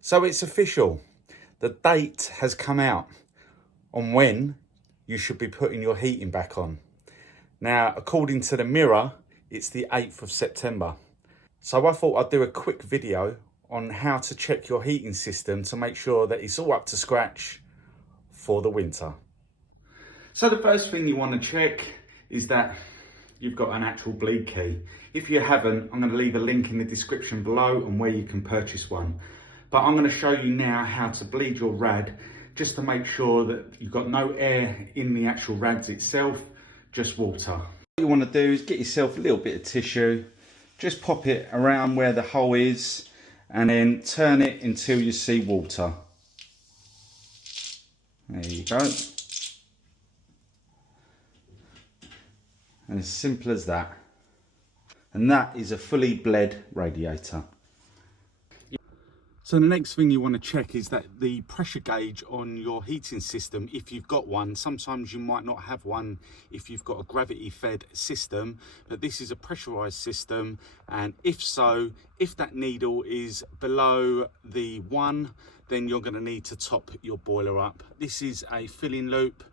So it's official. The date has come out on when you should be putting your heating back on. Now, according to the Mirror, it's the 8th of September. So I thought I'd do a quick video on how to check your heating system to make sure that it's all up to scratch for the winter. So the first thing you want to check is that you've got an actual bleed key. If you haven't, I'm going to leave a link in the description below on where you can purchase one. But I'm going to show you now how to bleed your rad, just to make sure that you've got no air in the actual rads itself, just water. What you want to do is get yourself a little bit of tissue, just pop it around where the hole is, and then turn it until you see water. There you go. And as simple as that. And that is a fully bled radiator. So the next thing you want to check is that the pressure gauge on your heating system, if you've got one. Sometimes you might not have one if you've got a gravity fed system, but this is a pressurized system, and if so, if that needle is below the 1, then you're going to need to top your boiler up. This is a filling loop.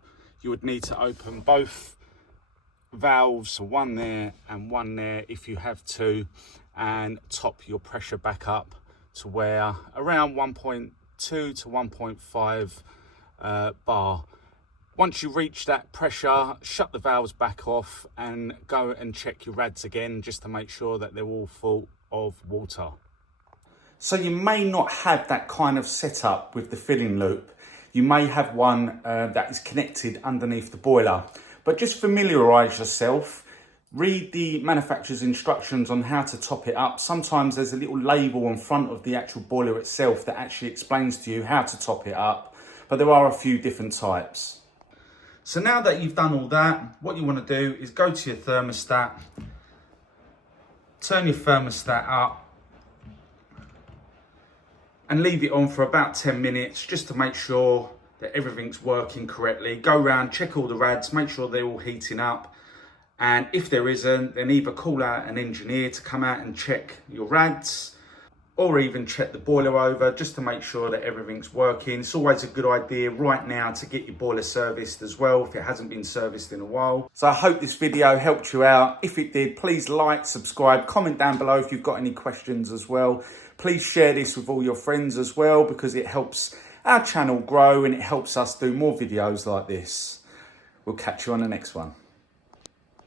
You would need to open both valves, one there and one there if you have to, and top your pressure back up to where around 1.2 to 1.5 bar. Once you reach that pressure, shut the valves back off and go and check your rads again, just to make sure that they're all full of water. So you may not have that kind of setup with the filling loop. You may have one that is connected underneath the boiler, but just familiarise yourself. Read the manufacturer's instructions on how to top it up. Sometimes there's a little label in front of the actual boiler itself that actually explains to you how to top it up, but there are a few different types. So now that you've done all that, what you want to do is go to your thermostat, turn your thermostat up, and leave it on for about 10 minutes just to make sure that everything's working correctly. Go around, check all the rads, make sure they're all heating up. And if there isn't, then either call out an engineer to come out and check your rads, or even check the boiler over just to make sure that everything's working. It's always a good idea right now to get your boiler serviced as well if it hasn't been serviced in a while. So I hope this video helped you out. If it did, please like, subscribe, comment down below if you've got any questions as well. Please share this with all your friends as well, because it helps our channel grow and it helps us do more videos like this. We'll catch you on the next one.